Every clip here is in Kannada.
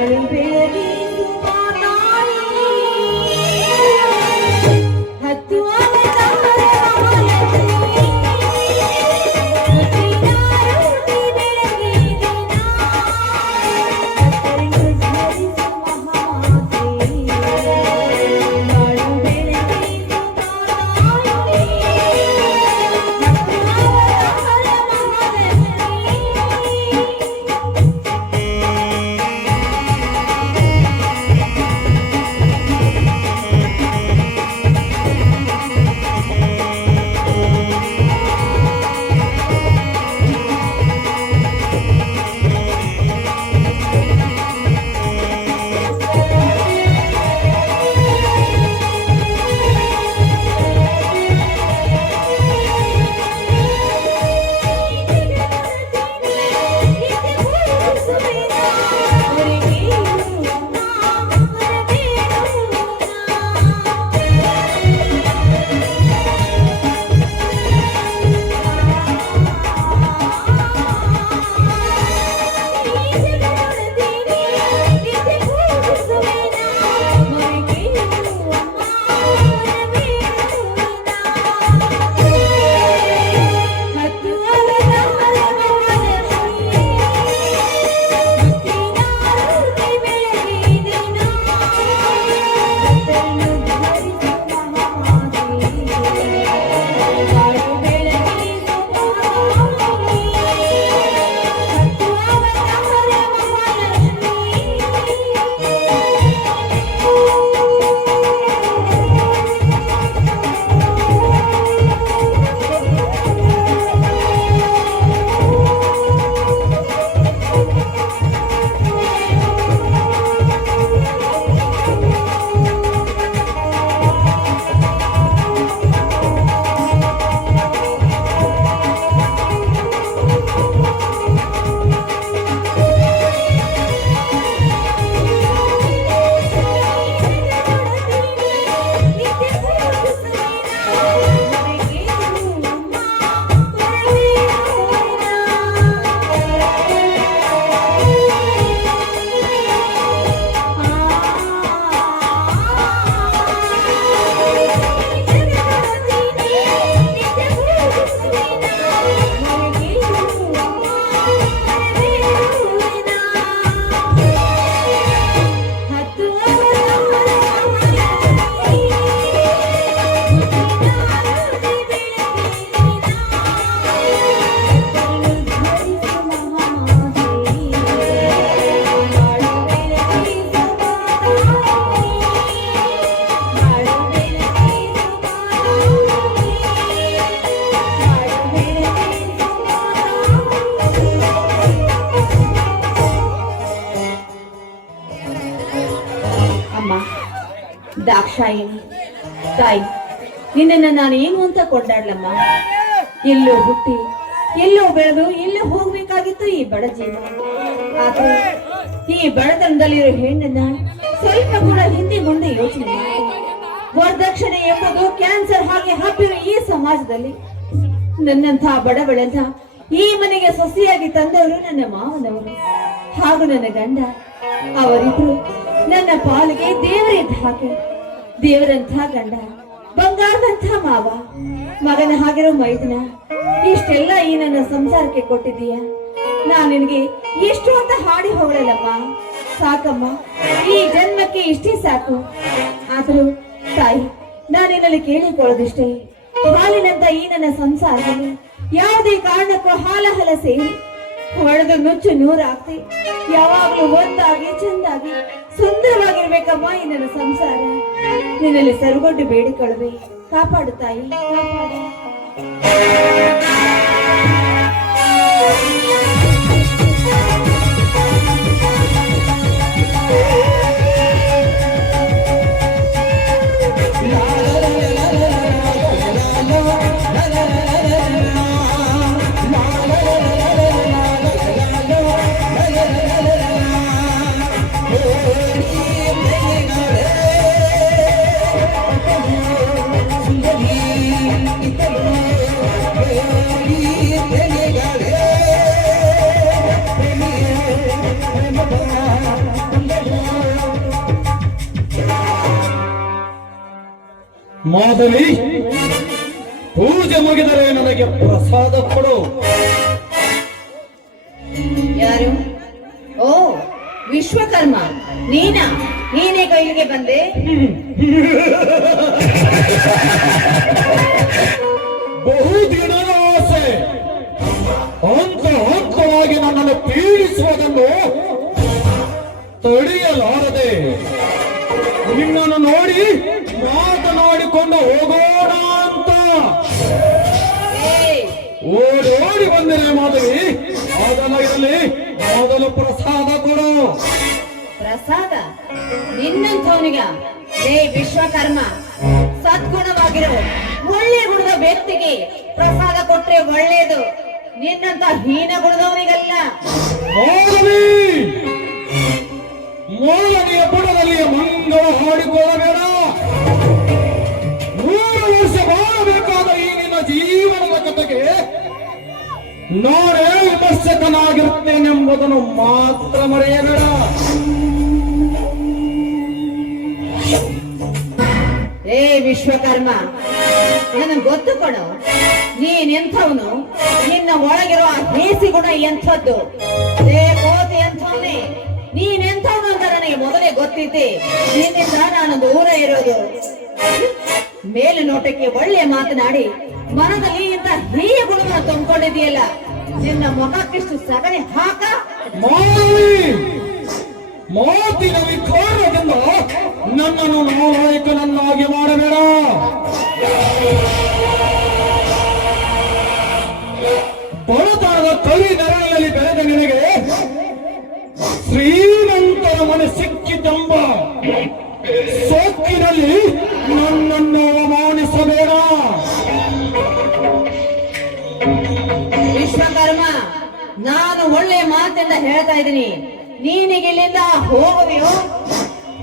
ಬಾಳು ಅಮ್ಮ. ದಾಕ್ಷಾಯಿಣಿ. ತಾಯಿ, ನಿನ್ನನ್ನ ನಾನು ಏನು ಅಂತ ಕೊಂಡಾಡ್ಲಮ್ಮ? ಎಲ್ಲೋ ಹುಟ್ಟಿ, ಎಲ್ಲೋ ಬೆಳೆದು, ಎಲ್ಲೋ ಹೋಗ್ಬೇಕಾಗಿತ್ತು ಈ ಬಡ ಜೀವ. ಈ ಬಡತನದಲ್ಲಿರೋ ಹೆಣ್ಣನ್ನ ಸ್ವಲ್ಪ ಕೂಡ ಹಿಂದೆ ಮುಂದೆ ಯೋಚನೆ ವರದಕ್ಷಿಣೆ ಎಂಬುದು ಕ್ಯಾನ್ಸರ್ ಹಾಗೆ ಹಬ್ಬಿರೋ ಈ ಸಮಾಜದಲ್ಲಿ ನನ್ನಂತಹ ಬಡವಳೆಲ್ಲ ಈ ಮನೆಗೆ ಸೊಸೆಯಾಗಿ ತಂದವರು ನನ್ನ ಮಾವನವರು. ಹಾಗೂ ನನ್ನ ಗಂಡ, ಅವರಿಬ್ರು ನನ್ನ ಪಾಲಿಗೆ ದೇವರಿದ್ದ ಹಾಗೆ. ದೇವರಂಥ ಗಂಡ, ಬಂಗಾರದಂಥ ಮಾವ, ಮಗನ ಹಾಗಿರೋ ಮೈದನ, ಇಷ್ಟೆಲ್ಲ ಈ ನನ್ನ ಸಂಸಾರಕ್ಕೆ ಕೊಟ್ಟಿದೀಯ ನಾನ್ ನಿನಗೆ ಎಷ್ಟು ಅಂತ ಹಾಡಿ ಹೋಗಲಮ್ಮ ಸಾಕಮ್ಮ, ಈ ಜನ್ಮಕ್ಕೆ ಇಷ್ಟೇ ಸಾಕು. ಆದರೂ ತಾಯಿ ನಾನಿನಲ್ಲಿ ಕೇಳಿಕೊಳ್ಳೋದಿಷ್ಟೇ. ಹಾಲಿನಂತ ಈ ನನ್ನ ಸಂಸಾರದಲ್ಲಿ ಯಾವುದೇ ಕಾರಣಕ್ಕೂ ಹಾಲಹಲ ಸೇರಿ ಹೊಡೆದು ನುಚ್ಚು ನೂರಾಗ್ತಿ, ಯಾವಾಗಲೂ ಒಂದಾಗಿ, ಚಂದಾಗಿ ಸುಂದರವಾಗಿರ್ಬೇಕಮ್ಮ ಈ ನನ್ನ ಸಂಸಾರ. ನಿನ್ನಲ್ಲಿ ಸರುಗೊಂಡು ಬೇಡಿಕೊಳ್ಳುವೆ. ಕಾಪಾಡು ತಾಯಿ ಮಾದಲಿ. ಪೂಜೆ ಮುಗಿದರೆ ನನಗೆ ಪ್ರಸಾದ ಕೊಡು. ಯಾರು? ಓ ವಿಶ್ವಕರ್ಮ. ನೀನಾ? ನೀನೇ ಕೈಲಿಗೆ ಬಂದೆ? ನಿನ್ನಂಥವನಿಗ ಲೇ ವಿಶ್ವಕರ್ಮ, ಸದ್ಗುಣವಾಗಿರೋ ಒಳ್ಳೆ ಗುಣದ ವ್ಯಕ್ತಿಗೆ ಪ್ರಸಾದ ಕೊಟ್ರೆ ಒಳ್ಳೇದು. ನಿನ್ನಂತ ಹೀನ ಗುಣದವನಿಗಲ್ಲ. ಮೂರನೆಯ ಬುಡದಲ್ಲಿ ಮಂಗಳ ಹಾಡಿಕೊಳ್ಳಬೇಡ. ಮೂರು ವರ್ಷ ಬಾಳಬೇಕಾದ ಈ ನಿನ್ನ ಜೀವನದ ಕಥೆಗೆ ನಾನೇ ವಿಮರ್ಶಕನಾಗಿರುತ್ತೇನೆಂಬುದನ್ನು ಮಾತ್ರ ಮರೆಯಬೇಡ. ವಿಶ್ವಕರ್ಮ. ನನಗೆ ಗೊತ್ತು ಕೊಡು. ನೀನ್ ಎಂಥವನು? ನಿನ್ನ ಒಳಗಿರುವ ಹೇಸಿ ಗುಣ ಎಂಥದ್ದು? ಕೋತಿ ಎಂಥವನೇ? ನೀನ್ ಎಂಥವನು ಅಂತ ನನಗೆ ಮೊದಲೇ ಗೊತ್ತಿದ್ದೆ. ನಿನ್ನಿಂದ ನಾನು ದೂರ ಇರೋದು. ಮೇಲೆ ನೋಟಕ್ಕೆ ಒಳ್ಳೆ ಮಾತನಾಡಿ, ಮನದಲ್ಲಿ ಇಂತ ಹೀಯ ಗುಣವನ್ನು ತುಂಬಿಕೊಂಡಿದೆಯಲ್ಲ ನಿನ್ನ ಮುಖಕ್ಕಿಷ್ಟು ಸಗಣಿ ಹಾಕ. ಮಾತಿನ ವಿಕಾರದಿಂದ ನನ್ನನ್ನು ನಾಯಕನನ್ನಾಗಿ ಮಾಡಬೇಡ. ಬಡತನದ ಕವಿ ನೆರಳಿನಲ್ಲಿ ಬೆಳೆದ ನಿನಗೆ ಶ್ರೀಮಂತರ ಮನೆ ಸಿಕ್ಕಿತಂಬ ಸೋಕ್ಕಿನಲ್ಲಿ ನನ್ನನ್ನು ಅವಮಾನಿಸಬೇಡ. ವಿಶ್ವಕರ್ಮ, ನಾನು ಒಳ್ಳೆ ಮಾತೆಂದ ಹೇಳ್ತಾ ಇದ್ದೀನಿ. ನೀನಿಗೆ ಇಲ್ಲಿಂದ ಹೋಗುವೆಯೋ?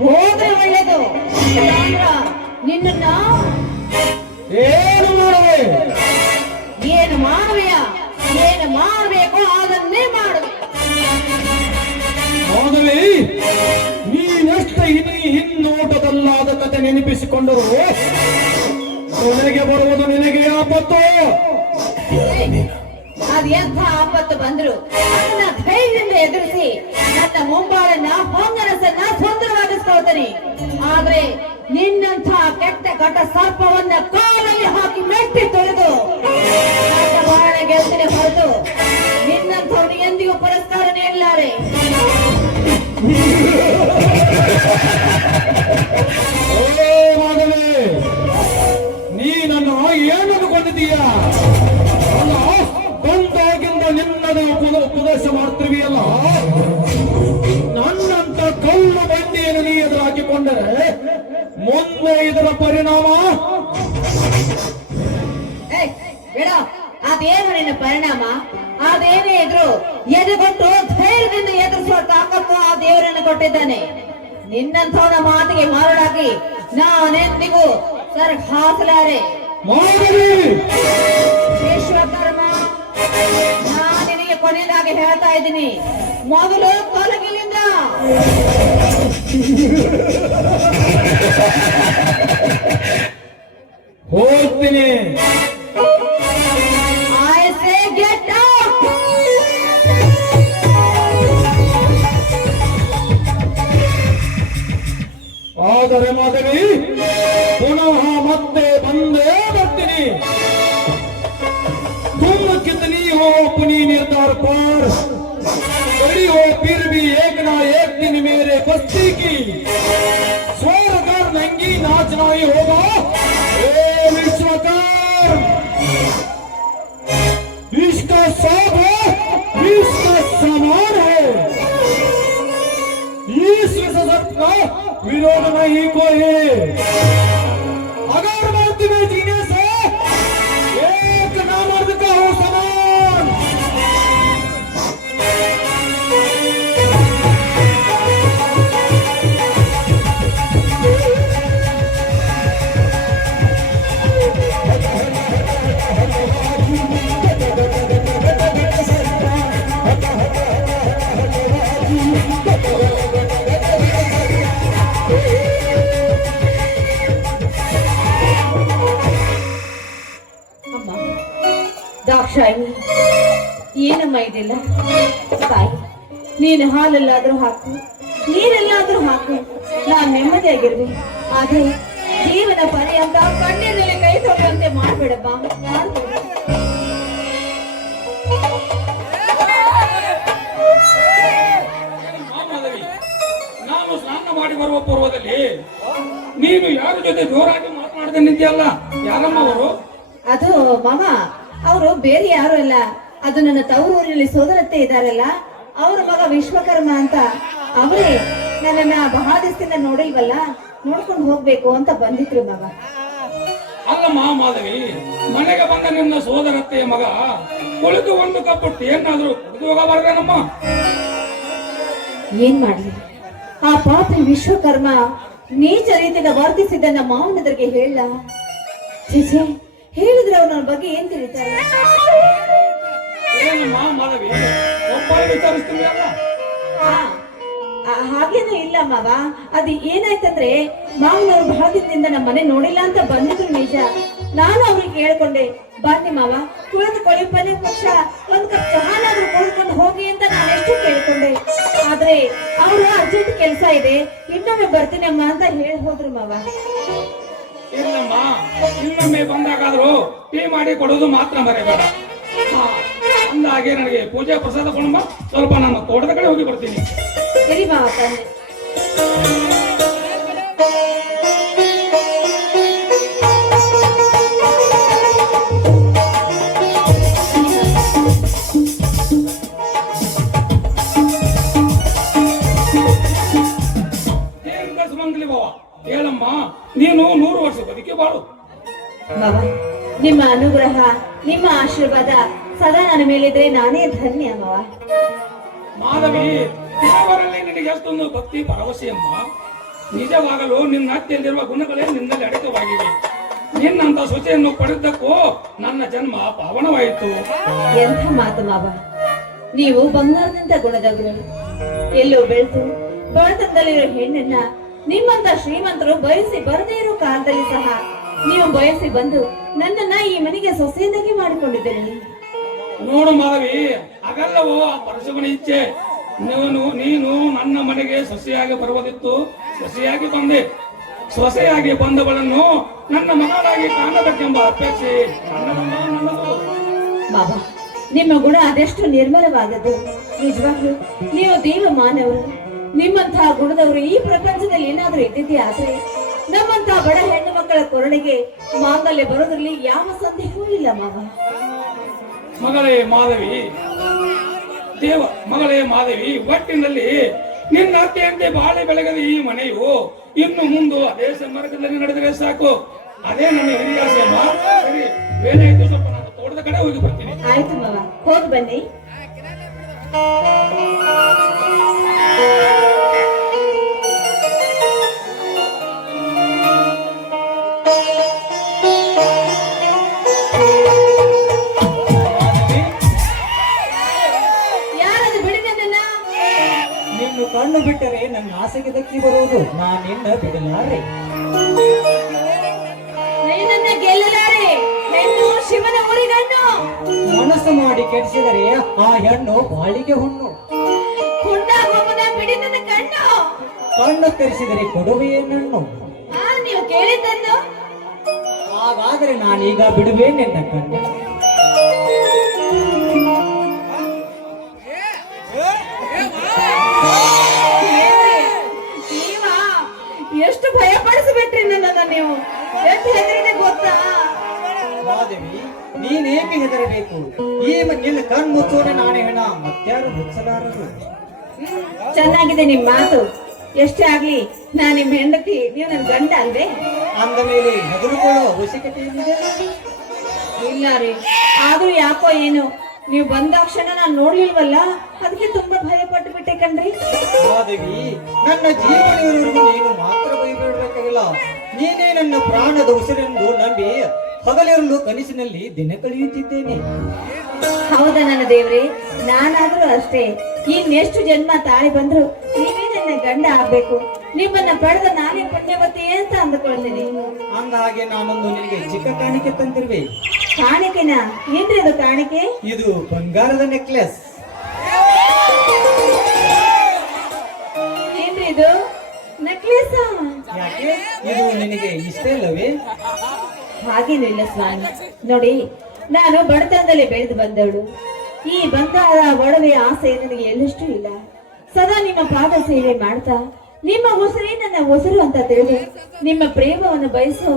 ಹೋದ್ರೆ ಒಳ್ಳೇದು. ನಿನ್ನ ನಿನ್ನನ್ನ ಏನು ಮಾಡುವೆ? ಏನು ಮಾಡುವೆಯ? ಏನು ಮಾಡಬೇಕು? ಅದನ್ನೇ ಮಾಡು ಹೋದ್ರೆ? ನೀನೆಷ್ಟು ಇನಿ ಹಿನ್ನೋಟದಲ್ಲಾದ ಕತೆ ನೆನಪಿಸಿಕೊಂಡರು ಕೊನೆಗೆ ಬರುವುದು ನಿನಗೆ ಆಪತ್ತು. ಎಂಥ ಆಪತ್ತು ಬಂದ್ರು. ಅದನ್ನ ಧೈರ್ಯದಿಂದ ಎದುರಿಸಿ, ನನ್ನ ಮುಂಬಾಳನ್ನ ಹೊಂಗನಸನ್ನ ಸುಂದರವಾಗಿಸ್ಕೊಳ್ತೀನಿ. ಆದ್ರೆ ನಿನ್ನಂಥ ಕೆಟ್ಟ ಕಟ ಸರ್ಪವನ್ನ ಕಾಲಲ್ಲಿ ಹಾಕಿ ಮೆಟ್ಟಿ ತೊಳೆದು ಬಾಳ ಗೆಲ್ತೀನಿ ಹೊರತು. ನಿನ್ನಂಥವ್ರು ಎಂದಿಗೂ ಪುರಸ್ಕಾರ ನೀಡಲಾರೆ ನೀ ನನ್ನ ಏನನ್ನು ಅಲ್ಲ ಬಂದಾಗಿಂದ ನಾವು ಉಪ- ಉಪದೇಶ ಮಾಡ್ತೀವಿಯಲ್ಲ ನನ್ನಂತ ಕಲ್ಲು ಬಂಡಿಯನ್ನು ನೀ ಎದುರು ಹಾಕಿಕೊಂಡರೆ ಮುಂದೆ ಇದರ ಪರಿಣಾಮ? ಬೇಡ. ಅದೇನು ನಿನ್ನ ಪರಿಣಾಮ ಅದೇನೇ ಇದ್ರು ಎದುಗೊಟ್ಟು ಧೈರ್ಯದಿಂದ ಎದುರಿಸುವ ತಾಕತ್ತು ಆ ದೇವರನ್ನು ಕೊಟ್ಟಿದ್ದಾನೆ. ನಿನ್ನಂಥವನ ಮಾತಿಗೆ ಮಾರುಡಾಗಿ ನಾನೆಂದಿಗೂ ಸರ್ ಹಾಸಲಾರೆ. ವಿಶ್ವಕರ್ಮ ನಾನು ನಿನಗೆ ಕೊನೆಯದಾಗಿ ಹೇಳ್ತಾ ಇದ್ದೀನಿ. ಮೊದಲು ಕೋಲಗಿಲಿಂದ. ಹೋಗ್ತೀನಿ. ಆದರೆ ಮಾಧವಿ बस्ती की। स्वर अगर महँगी नाच नहीं होगा ದಾಕ್ಷಾಯಿನಿ ಏನಮ್ಮ ಇದಿಲ್ಲ? ತಾಯಿ ನೀನು ಹಾಲಲ್ಲಾದ್ರೂ ಹಾಕು ನೀರೆಲ್ಲಾದ್ರೂ ಹಾಕು. ನಾನು ನೆಮ್ಮದಿಯಾಗಿರ್ವಿ ಆದ್ರೆ ಜೀವನ ಪರ್ಯಂತ ಕಣ್ಣಿನಲ್ಲಿ ಕೈ ತೊಳೆಯುವಂತೆ ಮಾಡ್ಬೇಡಪ್ಪ. ನಾನು ಸ್ನಾನ ಮಾಡಿ ಬರುವ ಪೂರ್ವದಲ್ಲಿ ನೀನು ಯಾರ ಜೊತೆ ಜೋರಾಗಿ ಮಾತನಾಡದೆ ನಿಂತಿಯಲ್ಲ? ಯಾರಮ್ಮ ಅವರು? ಅದು ಮಾಮ ಅವರು ಬೇರೆ ಯಾರು ಅಲ್ಲ. ಅದು ನನ್ನ ತವರೂರಿನಲ್ಲಿ ಸೋದರತ್ತೆ ಇದ್ದಾರಲ್ಲ. ಅವರ ಮಗ ವಿಶ್ವಕರ್ಮ ಅಂತ. ಅವರೇ ನನ್ನನ್ನ ಬಹಳ ದಿವಸದಿಂದ ನೋಡಿಲ್ವಲ್ಲ? ನೋಡ್ಕೊಂಡು ಹೋಗ್ಬೇಕು ಅಂತ ಬಂದಿದ್ರು ಮಗ. ಅಲ್ಲಮ್ಮ ಮಾಧವಿ ಮನೆಗೆ ಬಂದ ನಿನ್ನ ಸೋದರತ್ತೆಯ ಮಗ ಕುಳಿತು ಒಂದು ಕಪ್ಪು ಏನಾದ್ರೂ ಕುಡಿದು ಹೋಗಬಾರ್ದೇನಮ್ಮ ಏನ್ ಮಾಡ್ಲಿ? ಆ ಪಾಪಿ ವಿಶ್ವಕರ್ಮ ನೀಚ ರೀತಿಯಿಂದ ವರ್ತಿಸಿದ್ದನ್ನ ಮಾವನದ್ರಿಗೆ ಹೇಳ. ಹೇಳಿದ್ರೆ ಅವ್ರ ನನ್ನ ಬಗ್ಗೆ ಏನ್ ತಿಳಿತಾರೆ? ಹಾಗೇನು ಇಲ್ಲ ಮಾವ. ಅದು ಏನಾಯ್ತಂದ್ರೆ ಮಾವನ ಬಹಳ ದಿನದಿಂದ ನಮ್ಮ ಮನೆ ನೋಡಿಲ್ಲ ಅಂತ ಬಂದಿದ್ರು ನಿಜ. ನಾನು ಅವ್ರಿಗೆ ಹೇಳ್ಕೊಂಡೆ ಬನ್ನಿ ಮಾವ ಕುಳಿತುಕೊಳ್ಳಿ ಬನ್ನಿ ಪಕ್ಷ ಒಂದ್ ಕಪ್ ಚಹಾನಾದ್ರೂ ಕುಳಿತುಕೊಂಡು ಹೋಗಿ ಅಂತ ನಾನು ಎಷ್ಟು ಕೇಳ್ಕೊಂಡೆ. ಆದ್ರೆ ಅವ್ರ ಅರ್ಜೆಂಟ್ ಕೆಲಸ ಇದೆ ಇನ್ನೊಮ್ಮೆ ಬರ್ತೀನಿ ಅಮ್ಮ ಅಂತ ಹೇಳಿ ಹೋದ್ರು ಮಾವ. ಇಲ್ಲಮ್ಮ ಇನ್ನೊಮ್ಮೆ ಬಂದಾಗಾದ್ರೂ ಟೀ ಮಾಡಿ ಕೊಡೋದು ಮಾತ್ರ ಮರೆಯಬೇಡ ಹಾ, ಅಂದಾಗೆ ನನಗೆ ಪೂಜೆ ಪ್ರಸಾದ ಕೊಡಮ್ಮ ಸ್ವಲ್ಪ ನಾನು ತೋಟದ ಕಡೆ ಹೋಗಿ ಬರ್ತೀನಿ. ಇರಿ ಬಾ ನೀನು ಬಾಳು. ಮಾವ ನಿಮ್ಮ ಅನುಗ್ರಹ ನಿಮ್ಮ ಆಶೀರ್ವಾದ ಸದಾ ನನ್ನ ಮೇಲಿದ್ರೆ ನಾನೇ ಧನ್ಯ ಮಾವ ಮಾಧವಿ ದೇವರಲ್ಲಿ ನಿನಗೆ ಎಷ್ಟೊಂದು ಭಕ್ತಿ ಭರವಸೆಯಮ್ಮ ನಿಜವಾಗಲು ನಿನ್ನ ಹತ್ತಿಯಲ್ಲಿರುವ ಗುಣಗಳೇ ನಿನ್ನಲ್ಲಿ ಅಡಕವಾಗಿವೆ. ನಿನ್ನಂತ ಸೊಸೆಯನ್ನು ಪಡೆದಕ್ಕೂ ನನ್ನ ಜನ್ಮ ಪಾವನವಾಯಿತು. ಎಂಥ ಮಾತು ಮಾವ. ನೀವು ಬಂಗಾರದಂತ ಗುಣದವರು. ಎಲ್ಲೋ ಬೆಳೆದು ಬಡತನದಲ್ಲಿರೋ ಹೆಣ್ಣನ್ನ ನಿಮ್ಮಂತ ಶ್ರೀಮಂತರು ಬಯಸಿ ಬರದೇ ಇರೋ ಕಾಲದಲ್ಲಿ ಸಹ ನೀವು ಬಯಸಿ ಬಂದು ನನ್ನನ್ನ ಈ ಮನೆಗೆ ಸೊಸೆಯನ್ನಾಗಿ ಮಾಡಿಕೊಂಡಿದ್ದೀರಿ. ನೋಡು ಮಾಧವಿ ಆ ಪರಶುವನ ಇಚ್ಛೆ. ನೀನು ನೀನು ನನ್ನ ಮನೆಗೆ ಸೊಸೆಯಾಗಿ ಬರುವುದಿತ್ತು. ಸೊಸೆಯಾಗಿ ಬಂದೆ. ಸೊಸೆಯಾಗಿ ಬಂದವಳನ್ನು ನನ್ನ ಮಗಳಾಗಿ ಕಾಣಬೇಕೆಂಬ ಅಪೇಕ್ಷೆ. ಬಾಬಾ ನಿಮ್ಮ ಗುಣ ಅದೆಷ್ಟು ನಿರ್ಮಲವಾದದ್ದು. ನಿಜವಾಗ್ಲು ನೀವು ದೇವ ಮಾನವರು ನಿಮ್ಮಂತಹ ಗುಣದವರು ಈ ಪ್ರಪಂಚದಲ್ಲಿ ಏನಾದ್ರೂ ಇದ್ದಿದ್ದೇ ಆದ್ರೆ ನಮ್ಮಂತಹ ಬಡ ಹೆಣ್ಣು ಮಕ್ಕಳ ಕೊರಳಿಗೆ ಮಾಂಗಲ್ಯ ಬರೋದ್ರಲ್ಲಿ ಯಾವ ಸಂದೇಹವೂ ಇಲ್ಲ ಮಾವ. ಮಗಳೇ ಮಾಧವಿ ದೇವ ಮಗಳೇ ಮಾಧವಿ ಒಟ್ಟಿನಲ್ಲಿ ನಿನ್ನ ಅತ್ತೆಯಂತೆ ಬಾಳೆ ಬೆಳಗದ ಈ ಮನೆಯು ಇನ್ನು ಮುಂದೆ ಅದೇ ಸಂಪರ್ಕದಲ್ಲಿ ನಡೆದರೆ ಸಾಕು. ಅದೇ ನನ್ನ ಹಿರಿಯಾಸ ಸರಿ ಬೇರೆ ಇದ್ದು ಸ್ವಲ್ಪ ನಾನು ತೋಟದ ಕಡೆ ಹೋಗಿ ಬರ್ತೀನಿ. ಆಯ್ತು ಮಾವ ಹೋಗಿ ಬನ್ನಿ. ಬಿಟ್ಟರೆ ನನ್ನ ಆಸೆಗೆ ದಕ್ಕಿ ಬರುವುದು. ನಾನಿನ್ನ ಬಿಡಲಾರೆ. ಮನಸ್ಸು ಮಾಡಿ ಕೆಡಿಸಿದರೆ ಆ ಹೆಣ್ಣು ಬಾಳಿಗೆ ಹುಣ್ಣು. ಕಣ್ಣು. ತೆರೆಸಿದರೆ ಕೊಡುವೆಯೇ ನಣ್ಣು. ಹಾಗಾದರೆ ನಾನೀಗ ಬಿಡುವೆ ನಿನ್ನ ಕಣ್ಣು. ನೀವು? ಎಷ್ಟು ಹೆದರಿದೆ ಗೊತ್ತಾ? ಮಾಧವಿ ನೀನೇಕೆ ಹೆದರಬೇಕು? ಈ ನಿನ್ನ ಕಣ್ಣು ಮುಚ್ಚೋಣ ನಾನೇ ಹೆಣ ಮತ್ತಾರು ಮುಚ್ಚಲಾರದು ಚೆನ್ನಾಗಿದೆ ನಿಮ್ ಮಾತು. ಎಷ್ಟೇ ಆಗ್ಲಿ ನಾ ನಿಮ್ ಹೆಂಡತಿ ನೀವು ನನ್ ಗಂಡ ಅಲ್ವೇ? ಅಂದ ಮೇಲೆ ಹೆದರುಕೊಳ್ಳುವ ಅವಶ್ಯಕತೆ ಇಲ್ಲ ರೀ. ಆದ್ರೂ ಯಾಕೋ ಏನು ನೀವು ಬಂದಾಕ್ಷಣ ನಾನ್ ನೋಡ್ಲಿಲ್ವಲ್ಲ? ಅದಕ್ಕೆ ತುಂಬಾ ಭಯ ಪಟ್ಟು ಬಿಟ್ಟೆ ಕಣ್ರಿ. ಮಾಧವಿ ನನ್ನ ಜೀವನ ನೀನು ಮಾತ್ರ ಬೈಬಿಡಬೇಕಾಗಿಲ್ಲ ನೀನೇ ನನ್ನ ಪ್ರಾಣದ ಉಸಿರೆಂದು ನಂಬಿ ಹಗಲಿರಲು ಕನಸಿನಲ್ಲಿ ದಿನ ಕಳೆಯುತ್ತಿದ್ದೇನೆ. ಹೌದಾ ನನ್ನ ದೇವ್ರಿ? ನಾನಾದ್ರೂ ಅಷ್ಟೇ. ಇನ್ನೆಷ್ಟು ಜನ್ಮ ತಾಳಿ ಬಂದ್ರು ನೀವೇ ನನ್ನ ಗಂಡ ಆಗ್ಬೇಕು. ನಿಮ್ಮನ್ನ ಪಡೆದ ನಾನೇ ಪುಣ್ಯವತಿ ಅಂತ ಅಂದುಕೊಳ್ತೀನಿ ಅಂದ ಹಾಗೆ ನಾನೊಂದು ನಿನಗೆ ಚಿಕ್ಕ ಕಾಣಿಕೆ ತಂದಿರುವೆ. ಕಾಣಿಕೆನ? ಏನ್ರಿ ಅದು ಕಾಣಿಕೆ? ಇದು ಬಂಗಾರದ ನೆಕ್ಲೆಸ್. ಏನ್ರಿ ಇದು ನೆಕ್ಲೆಸ್? ಯಾಕೆ? ಇದು ನಿನಗೆ ಇಷ್ಟ ಇಲ್ಲವೇ? ಹಾಗೇನಿಲ್ಲ ಸ್ವಾಮಿ. ನೋಡಿ ನಾನು ಬಡತನದಲ್ಲಿ ಬೆಳೆದು ಬಂದವಳು. ಈ ಬಂಗಾರ ಒಡವೆ ಆಸೆ ನನಗೆ ಎಲ್ಲಷ್ಟು ಇಲ್ಲ. ಸದಾ ನಿಮ್ಮ ಪಾದ ಸೇವೆ ಮಾಡ್ತಾ ನಿಮ್ಮ ಉಸಿರೇ ನನ್ನ ಉಸಿರು ಅಂತ ತಿಳಿದು ನಿಮ್ಮ ಪ್ರೇಮವನ್ನು ಬಯಸೋ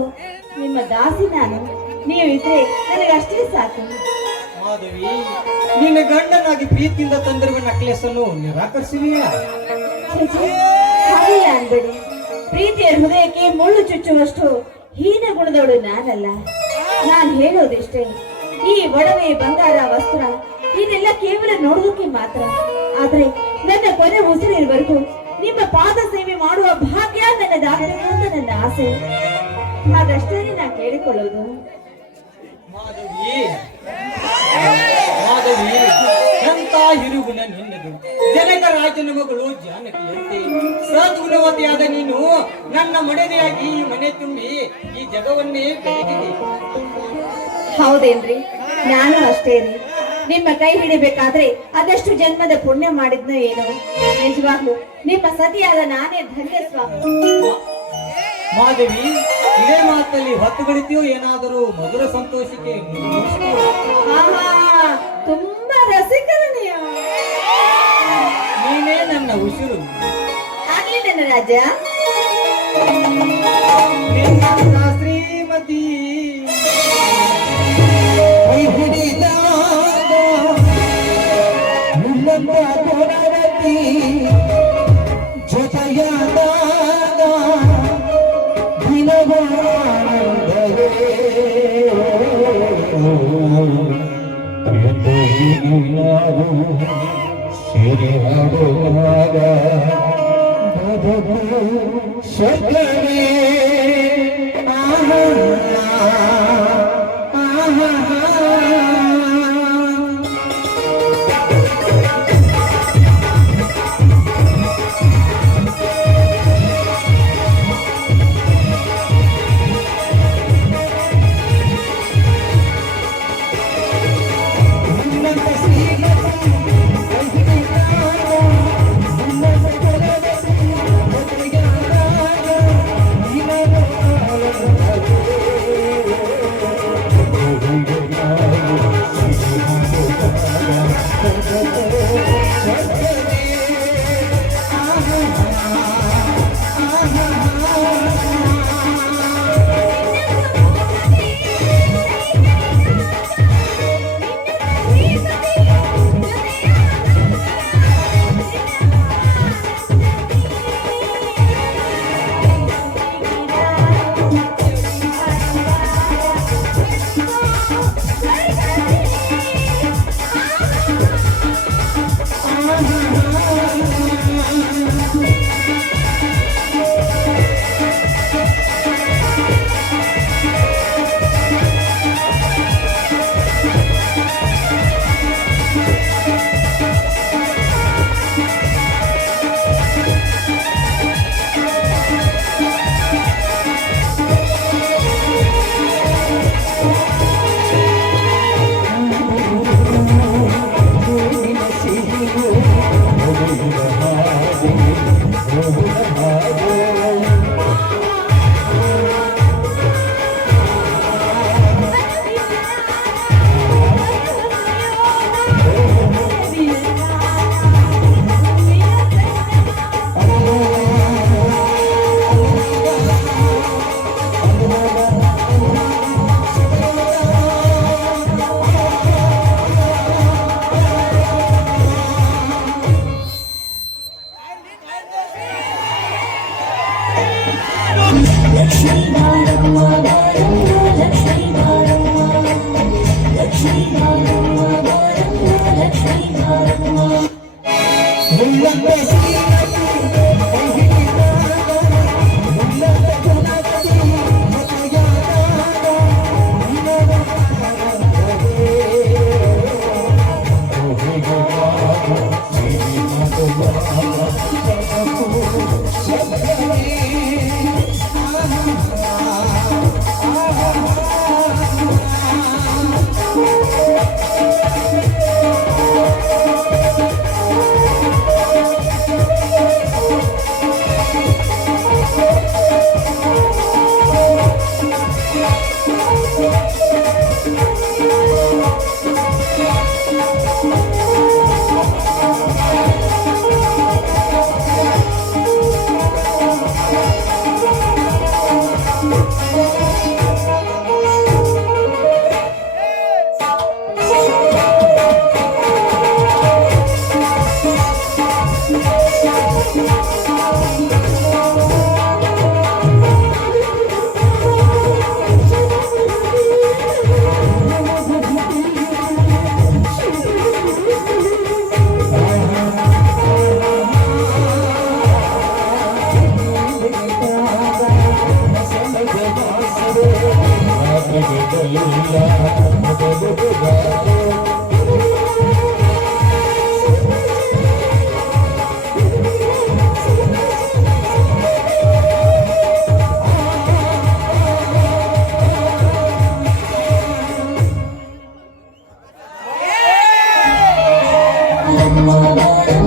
ನಿಮ್ಮ ದಾಸಿ ನಾನು. ನೀವು ಇದ್ರೆ ನನಗೆ ಅಷ್ಟೇ ಸಾಕು. ಮಾಧವಿ ನಿನ್ನ ಗಂಡನಾಗಿ ಪ್ರೀತಿಯಿಂದ ತಂದಿರುವ ನೆಕ್ಲೆಸ್ ಅನ್ನು ನಿರಾಕರಿಸುವಿಯಾ ಅನ್ಬೇಡಿ. ಪ್ರೀತಿಯ ಹೃದಯಕ್ಕೆ ಮುಳ್ಳು ಚುಚ್ಚುವಷ್ಟು ಹೀನ ಗುಣದವಳು ನಾನಲ್ಲ. ನಾನು ಹೇಳೋದಿಷ್ಟೇ, ಈ ಒಡವೆ ಬಂಗಾರ ವಸ್ತ್ರ ಇದೆಲ್ಲ ಕೇವಲ ನೋಡೋದಕ್ಕೆ ಮಾತ್ರ. ಆದ್ರೆ ನನ್ನ ಕೊನೆ ಉಸಿರಿರುವರೆಗೂ ನಿಮ್ಮ ಪಾದ ಸೇವೆ ಮಾಡುವ ಭಾಗ್ಯ ನನ್ನದಾಗಬೇಕು ಅಂತ ನನ್ನ ಆಸೆ. ಹಾಗಷ್ಟೇ ನಾ ಕೇಳಿಕೊಳ್ಳೋದು ಮಾಧವಿ. ಮಾಧವಿ. ಎಂತ ಹಿರುಗುಣ ನಿನ್ನದು. ಜನಕ ರಾಜನ ಮಗಳು ಜಾನಕಿಯಂತೆ ಸದ್ಗುಣವತಿಯಾದ ನೀನು ನನ್ನ ಮಡದಿಯಾಗಿ ಈ ಮನೆ ತುಂಬಿ ಈ ಜಗವನ್ನೇ ಬೆಳಗಿದೆ ಹೌದೇನ್ರಿ? ನಾನು ಅಷ್ಟೇ ರೀ. ನಿಮ್ಮ ಕೈ ಹಿಡಿಬೇಕಾದ್ರೆ ಅದೆಷ್ಟು ಜನ್ಮದ ಪುಣ್ಯ ಮಾಡಿದ್ನೋ ಏನೋ. ನಿಜವಾಗ್ಲು ನಿಮ್ಮ ಸತಿಯಾದ ನಾನೇ ಧನ್ಯ ಸ್ವಾಮಿ. ಮಾಧವಿ ಇದೇ ಮಾತಲ್ಲಿ ಹೊತ್ತು ಏನಾದರೂ ಮಧುರ ಸಂತೋಷಕ್ಕೆ ತುಂಬಾ ರಸಿಕರು ನೀವು ನೀನೇ ನನ್ನ ಉಸಿರು ಆಗ್ಲಿ ನನ್ನ ರಾಜ ನಿನ್ನ ಶ್ರೀಮತಿ ನಾವು ಸೇರಿ ಹಾಡುವಾಗ ನಿನ್ನಂತ Oh, oh, oh.